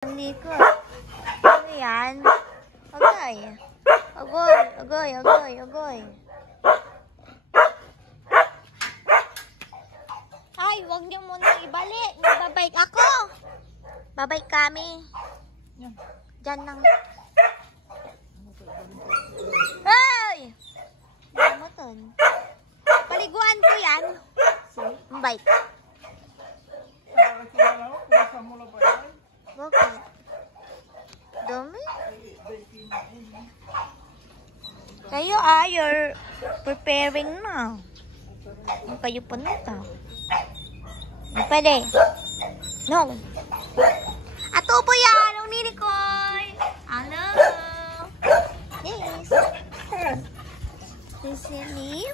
Hindi ko. Ano yan? Agay. Agoy, agoy, agoy, agoy. Ay, huwag niyo muna ibalik. Babalik ako. Babalik kami. Diyan lang. Hey! Namatod. Paliguan ko yan. Bike. Bakit? Dami? Kayo you're preparing na. Kayo punta. Pwede. No. Ato po yan. Ang nilikoy. Hello. Yes. This is me.